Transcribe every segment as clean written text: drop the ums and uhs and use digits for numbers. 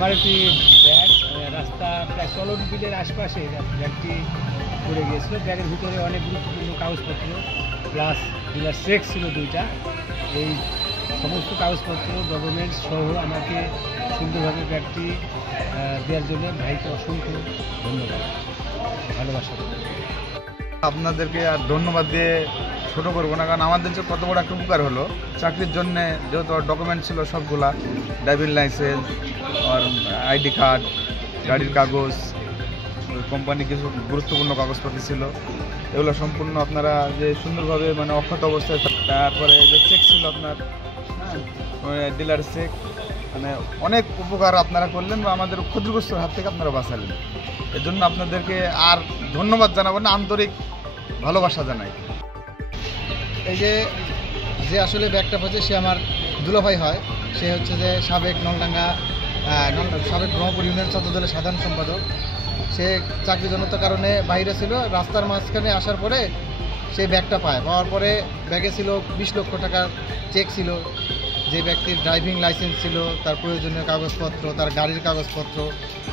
আমার একটি ব্যাগ রাস্তা প্রায় চলন বিলের আশপাশে ব্যাগটি পড়ে গিয়েছিল। ব্যাগের ভিতরে অনেক গুরুত্বপূর্ণ কাগজপত্র প্লাস ডিলার চেক ছিল 2টা। এই সমস্ত কাগজপত্র ডকুমেন্টস সহ আমাকে সুন্দরভাবে ব্যাগটি দেওয়ার জন্য ভাইকে অসংখ্য ধন্যবাদ, ভালোবাসা। আপনাদেরকে আর ধন্যবাদ দিয়ে ছোট করবো না, কারণ আমাদের যে কত বড় একটা উপকার হলো। চাকরির জন্যে যেহেতু ডকুমেন্ট ছিল সবগুলা, ড্রাইভিং লাইসেন্স আর আইডি কার্ড, গাড়ির কাগজ, কোম্পানি কিছু গুরুত্বপূর্ণ কাগজপত্র ছিল, এগুলো সম্পূর্ণ আপনারা যে সুন্দরভাবে মানে অক্ষত অবস্থায়। তারপরে যে চেক ছিল আপনার, হ্যাঁ ডিলার চেক, মানে অনেক উপকার আপনারা করলেন বা আমাদের ক্ষতিগ্রস্তর হাত থেকে আপনারা বাঁচালেন। এর জন্য আপনাদেরকে আর ধন্যবাদ জানাবো না, আন্তরিক ভালোবাসা জানাই। এই যে আসলে ব্যাগটা হচ্ছে সে আমার দুলাভাই হয়। সে হচ্ছে যে সাবেক নলডাঙ্গা সাবেক ব্রহ্মপুর ইউনিয়ন ছাত্র দলের সাধারণ সম্পাদক। সে চাকরিজনতার কারণে বাইরে ছিল। রাস্তার মাঝখানে আসার পরে সে ব্যাগটা পাওয়ার পরে ব্যাগে ছিল 20 লক্ষ টাকার চেক ছিল, যে ব্যক্তির ড্রাইভিং লাইসেন্স ছিল, তার প্রয়োজনীয় কাগজপত্র, তার গাড়ির কাগজপত্র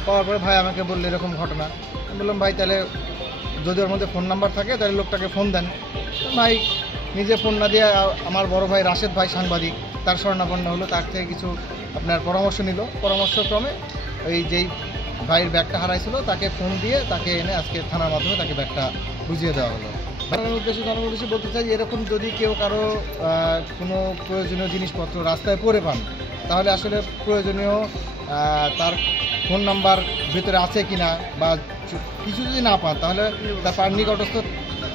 পাওয়ার পরে ভাই আমাকে বললো এরকম ঘটনা। আমি বললাম ভাই তাহলে যদি ওর মধ্যে ফোন নাম্বার থাকে তাহলে লোকটাকে ফোন দেন। ভাই নিজে ফোন না দিয়ে আমার বড় ভাই রাশেদ ভাই সাংবাদিক, তার শরণাপন্ন হলো, তার থেকে কিছু আপনার পরামর্শ নিল। পরামর্শক্রমে ওই যেই ভাইয়ের ব্যাগটা হারাইছিল তাকে ফোন দিয়ে তাকে এনে আজকে থানার মাধ্যমে তাকে ব্যাগটা বুঝিয়ে দেওয়া হলো। জনউদ্দেশ্যে বলতে চাই, এরকম যদি কেউ কারো কোনো প্রয়োজনীয় জিনিসপত্র রাস্তায় পড়ে পান, তাহলে আসলে প্রয়োজনীয় তার ফোন নাম্বার ভিতরে আছে কিনা বা কিছু যদি না পান, তাহলে তার নিকটস্থ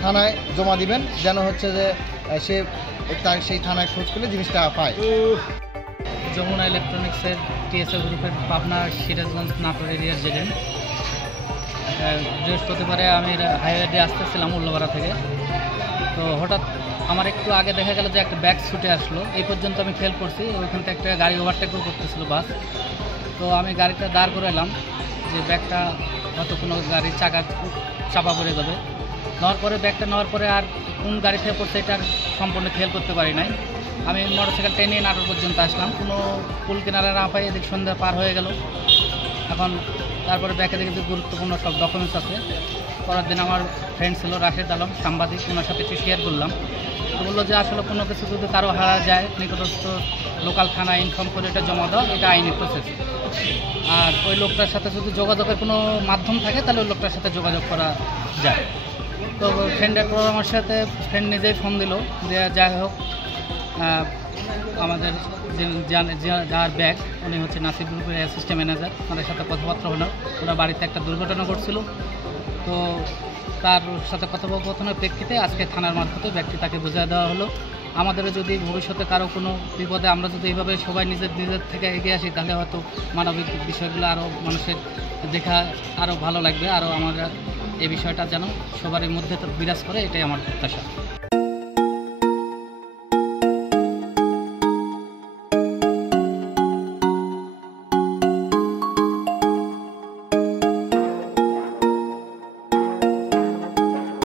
থানায় জমা দিবেন, যেন হচ্ছে যে সে সেই থানায় খোঁজ করলে জিনিসটা পায়। যমুনা ইলেকট্রনিক্সের টিএসএ গ্রুপের পাবনা সিরাজগঞ্জ নাটোর এরিয়ার জেডেন। বৃহস্পতিবারে আমি হাইওয়ে দিয়ে আসতেছিলাম উল্লাপাড়া থেকে। তো হঠাৎ আমার একটু আগে দেখা গেল যে একটা ব্যাগ ছুটে আসলো। এই পর্যন্ত আমি খেয়াল করছি ওইখান থেকে একটা গাড়ি ওভারটেকও করতেছিল, বাস। তো আমি গাড়িটা দাঁড় করে এলাম যে ব্যাগটা হয়তো কোনো গাড়ির চাকা চাপা পড়ে যাবে। নেওয়ার পরে ব্যাগটা নেওয়ার পরে আর কোন গাড়ি থেকে পড়ছে এটা আর সম্পূর্ণ খেয়াল করতে পারি নাই। আমি মোটরসাইকেলটা নিয়ে নাটোর পর্যন্ত আসলাম, কোনো কুল কিনারা না পাই। এদিক সন্ধ্যা পার হয়ে গেল। এখন তারপরে ব্যাগে দেখি যে গুরুত্বপূর্ণ সব ডকুমেন্টস আছে। পরের দিন আমার ফ্রেন্ড ছিল রাশেদ আলম সাংবাদিক, ওনার সাথে একটু শেয়ার করলাম। তো বললো যে আসলে কোনো কিছু যদি কারো হারা যায় নিকটস্থ লোকাল থানায় ইনফর্ম করে এটা জমা দাও, এটা আইনি প্রসেস। আর ওই লোকটার সাথে যদি যোগাযোগের কোনো মাধ্যম থাকে তাহলে ওই লোকটার সাথে যোগাযোগ করা যায়। তো ফ্রেন্ডের পরামর্শেতে ফ্রেন্ড নিজেই ফোন দিল যে যাই হোক আমাদের যার ব্যাগ উনি হচ্ছে নাসিব গ্রুপের অ্যাসিস্ট্যান্ট ম্যানেজার, ওনাদের সাথে কথাবার্তা হলো। ওরা বাড়িতে একটা দুর্ঘটনা ঘটছিল, তো তার সাথে কথোপকথনের প্রেক্ষিতে আজকে থানার মারফতে ব্যাগটি তাকে বুঝিয়ে দেওয়া হলো। আমাদেরও যদি ভবিষ্যতে কারো কোনো বিপদে আমরা যদি এইভাবে সবাই নিজের থেকে এগিয়ে আসি, তাহলে হয়তো মানবিক বিষয়গুলো আরও মানুষের দেখা আরও ভালো লাগবে। আরও আমরা এই বিষয়টা যেন সবারই মধ্যে বিরাজ করে, এটাই আমার প্রত্যাশা।